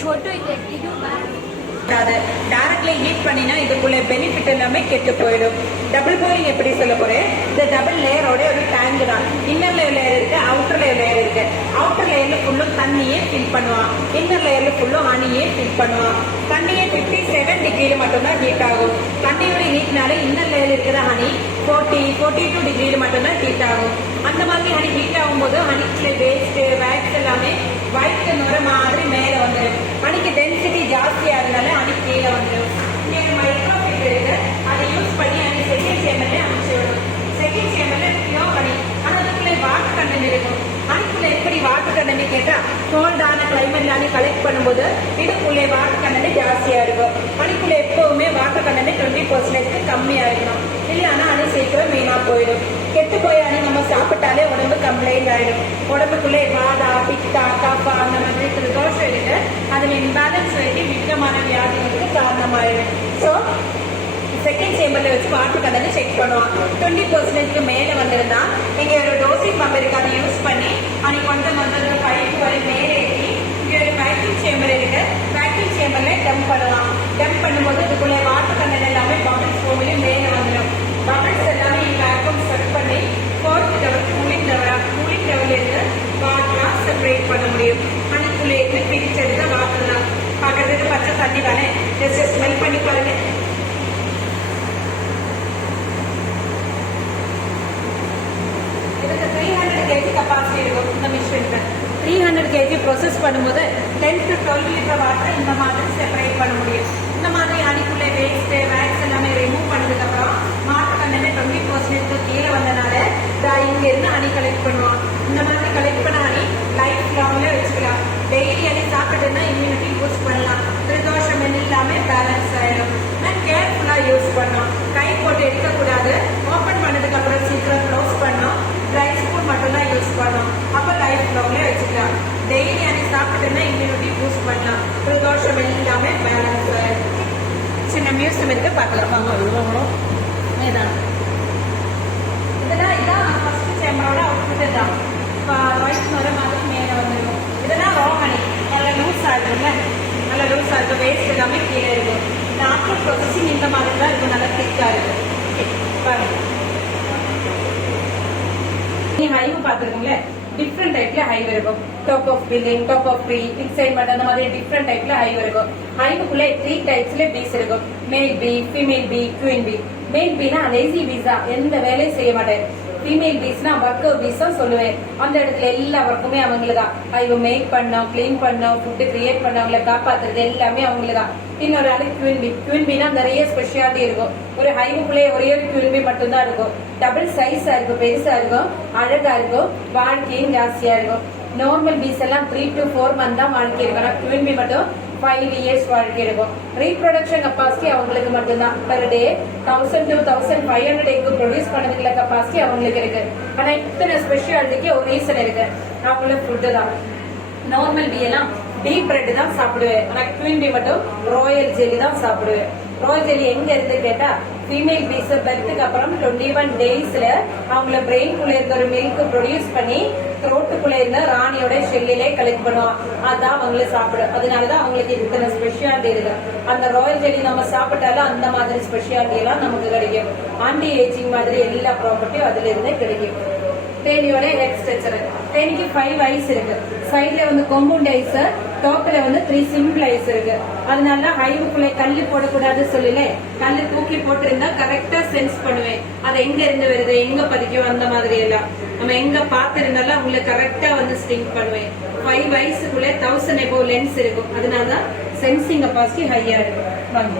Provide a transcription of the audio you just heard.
छोटू இது directly heat பண்ணினா இதுக்குள்ள பெனிஃபிட் எல்லாமே கெட்டு போயிடும். டபுள் பாயிலிங் எப்படி சொல்ல போறேன், இந்த டபுள் லேயரோட ஒரு டேங்க் தான். இன்னர் லேயர் இருக்கு, அவுட்டர் லேயர் இருக்கு. அவுட்டர் லேயர்ல ஃபுல்லும் தண்ணியே ஃபில் பண்ணுவான், இன்னர் லேயர்ல ஃபுல்லும் ஹனியே ஃபில் பண்ணுவான். தண்ணியே 57 டிகிரியில மட்டும்தான் ஹீட் ஆகும். தண்ணியோட ஹீட்னால இன்னர் லேயர் இருக்கிற ஹனி 42 டிகிரியில மட்டும்தான் ஹீட் ஆகும். அந்த மாதிரி ஹனி ஹீட் ஆகும்போது ஹனிக்குள்ள வேஸ்ட் வேக்ஸ் எல்லாமே ஒயிட் நுர மாதிரி மேல வந்துடும். ஹனிக்கு டென்சிட்டி ஜாஸ்தியா இருந்தாலும் ஹனி கீழே வந்துடும். இங்கே மைக்ரோ ஃபில்டர் இருக்கு, அதை யூஸ் பண்ணி ஹனி செகண்ட் சேம்பர்ல அனுப்பிச்சு விடும். செகண்ட் சேம்பர்ல பியோர் ஹனி, ஆனால் அதுக்குள்ளே வாட்டர் கண்டென்ட் இருக்கும். ஹனிக்குள்ள எப்படி வாட்டர் கண்டென்ட் கேட்டா, கோல்டான கிளைமேட்ல ஹனி கலெக்ட் பண்ணும்போது இதுக்குள்ளே வாட்டர் கண்டென்ட் ஜாஸ்தியா இருக்கும். ஹனிக்குள்ள எப்பவுமே வாட்டர் கண்டென்ட் 20% கம்மியா இருக்கணும். இல்லைன்னா ஹனி சீக்கிரம் வீணா போயிடும். கெட்டு போய் ஹனி நம்ம சாப்பிட்டாலே உடம்பு கம்ப்ளைண்ட் ஆயிடும். உடம்புக்குள்ளே வாதா பித்தா காப்பா அந்த மாதிரி தோசை இருக்கு, அதுல இம்பேலன்ஸ் ஆகி விட்டமான வியாதிகளுக்கு காரணமாயிடும். ஸோ செகண்ட் சேம்பர்ல வச்சு வாட்டர் கண்டென்ட் செக் பண்ணுவான். 20% மேல வந்திருந்தா இங்க ஒரு டோசிங் பம்ப் இருக்கு, அதை யூஸ் பண்ணி அன்னைக்கு கொஞ்சம் பைப் வரை மேலே ஏற்றி இங்க ஒரு வேக்யூம் சேம்பர் இருக்கு, வேக்யூம் சேம்பர்ல டம்ப் பண்ணுவான். டம்ப் பண்ணும்போது இதுக்குள்ள வாட்டர் கண்டென்ட் எல்லாமே பபிள்ஸ் போகவே மேலே வந்துடும். பபிள்ஸ் எல்லாமே வேக்யூம் செட் பண்ணி 4th லெவல் கூலிங் லெவல் இருந்து வாட்டரா செப்பரேட் பண்ண முடியும். அதுக்குள்ளே இருந்து பிரிச்செடுத்த வாட்டர் தான். பார்க்கறதுக்கு பச்சை தண்ணி தானே, ஜஸ்ட் ஸ்மெல் பண்ணி பாருங்க. இதுக்கு 300 kg கெப்பாசிட்டி இருக்கும். இந்த மிஷின்ல 300 kg ப்ரொசஸ் பண்ணும்போது 10 to 12 லிட்டர் வாட்டர் இந்த மாதிரி செப்பரேட் பண்ண முடியும். இந்த மாதிரி அடிக்குள்ள வேஸ்ட் வேக்ஸ் எல்லாமே ரிமூவ் பண்ணதுக்கு அப்புறம் வாட்டர் கண்டென்ட் 20% கீழே வந்தனால இங்க இருந்து ஹனி கலெக்ட் பண்ணுவான். இந்த மாதிரி கலெக்ட் பண்ண ஹனி லைஃப் லாங்ல வச்சுக்கலாம். டெய்லி ஹனி சாப்பிட்டுன்னா இம்யூனிட்டி பூஸ்ட் பண்ணலாம். பிரதோஷம் எல்லாமே பேலன்ஸ் ஆயிடும். நான் கேர்ஃபுல்லா யூஸ் பண்ணோம், கை போட்டு எடுக்கக்கூடாது. ஓப்பன் பண்ணதுக்கு அப்புறம் சீக்கிரம் க்ளோஸ் பண்ணோம். ட்ரை ஸ்பூன் மட்டும் தான் யூஸ் பண்ணோம். அப்ப லைஃப் லாங்ல வச்சுக்கலாம். டெய்லி ஹனி சாப்பிட்டுன்னா இம்யூனிட்டி பூஸ்ட் பண்ணலாம். பிரதோஷம் எல்லாமே பேலன்ஸ் ஆயிடும். சின்ன மியூசியம் இருக்கு, பார்க்கலாம். இதான் ஃபர்ஸ்ட் சேம்பரோட அவுட்புட் தான். ஒயிட் நுர மாதிரி மேலே வந்துடும். இதெல்லாம் ரா ஹனி, நல்லா லூஸாக இருக்கும்ல, நல்லா லூஸாக இருக்கும். வேஸ்ட் எல்லாமே கீழே இருக்கும். இந்த ஆஃப்டர் ப்ரொசஸிங் இந்த மாதிரி தான் இருக்கும், நல்லா திக்காக இருக்கும். பாருங்க, ஹைவ் பார்த்துருக்கோங்களே, டிஃப்ரெண்ட் டைப்ல ஹைவ் இருக்கும். Top of billing, top of free, excitement, அந்த மாதிரி டிஃப்ரெண்ட் டைப்ல ஹைவ் இருக்கும். ஹைவுக்குள்ள 3 டைப்ஸ்ல பீஸ் இருக்கும். Male bee, female bee, queen bee. Male பீனா லேசி பீஸா, எந்த வேலையும் செய்ய மாட்டேன். ஃபீமேல் பீஸ்னா ஒர்க்கர் பீஸ் தான் சொல்லுவேன். அந்த இடத்துல எல்லா ஒர்க்குமே அவங்களுதான். ஹைவ் மேக் பண்ணோம், கிளீன் பண்ணோம், ஃபுட்டு கிரியேட் பண்ண, அவங்களை காப்பாத்துறது எல்லாமே அவங்களுதான். இன்னொரு ஆளு குயின் பி. குயின் பீனா நிறைய ஸ்பெஷாலிட்டி இருக்கும். ஒரு ஹைவுக்குள்ளே ஒரே ஒரு குயின் பி மட்டும் தான் இருக்கும். டபுள் சைஸா இருக்கும், பெருசா இருக்கும், அழகா இருக்கும், வாழ்க்கையும் ஜாஸ்தியா இருக்கும். நார்மல் பீஸ் எல்லாம் 3 to 4 மந்த் தான் வாழ்க்கை இருக்கும். குயின் பி மட்டும் 5 years வாழ்க்கை இருக்கும். ரீப்ரொடக்ஷன் கெப்பாசிட்டி அவங்களுக்கு மட்டும்தான். Per day 1000 to 1500 egg produce பண்ணதுக்குள்ள கெப்பாசிட்டி அவங்களுக்கு இருக்கு. ஆனா இத்தனை ஸ்பெஷாலிட்டிக்கு ஒரு ரீசன் இருக்கு, அவங்களுக்கு ஃபுட்டு தான். நார்மல் பி எல்லாம் டீப் பிரெட் தான் சாப்பிடுவேன். ஆனா குயின் பி மட்டும் ராயல் ஜெல்லி தான் சாப்பிடுவேன். ராயல் ஜெல்லி எங்க இருந்து கேட்டா, ஃபீமேல் பீஸ் பெர்த்துக்கு அப்புறம் 21 daysல அவங்கள பிரெயின்குள்ள இருக்க ஒரு மில்க் ப்ரொடியூஸ் பண்ணி த்ரோட்டுக்குள்ள இருந்த ராணியோட ஷெல்லிலே கலெக்ட் பண்ணுவான். அதான் அவங்கள சாப்பிடும். அதனாலதான் அவங்களுக்கு இத்தனை ஸ்பெஷாலிட்டி இருக்கு. அந்த ராயல் ஜெல்லி நம்ம சாப்பிட்டாலும் அந்த மாதிரி ஸ்பெஷாலிட்டி எல்லாம் நமக்கு கிடைக்கும். ஆன்டி ஏஜிங் மாதிரி எல்லா ப்ராப்பர்ட்டியும் அதுல இருந்தே கிடைக்கும். தேனியோட ஹெட் ஸ்ட்ரக்சர், தேனிக்கு 5 ஐஸ் இருக்கு. சைட்ல வந்து கொம்பவுண்ட் ஐஸ், டாப்ல வந்து 3 சிம்பிள் ஐஸ் இருக்கு. அதனால ஹைவுக்குள்ள கல்லு போடக்கூடாது சொல்லல, கல்லு தூக்கி போட்டிருந்தா கரெக்டா சென்ஸ் பண்ணுவேன். அது எங்க இருந்து வருது, எங்க பதிக்கும், அந்த மாதிரி எல்லாம் நம்ம எங்க பாத்திருந்தாலும் அவங்களை கரெக்டா வந்து ஸ்டிங் பண்ணுவேன். 5 ஐஸுக்குள்ள 1000 above லென்ஸ் இருக்கும். அதனாலதான் சென்சிங் கெப்பாசிட்டி ஹையா இருக்கும். வாங்க.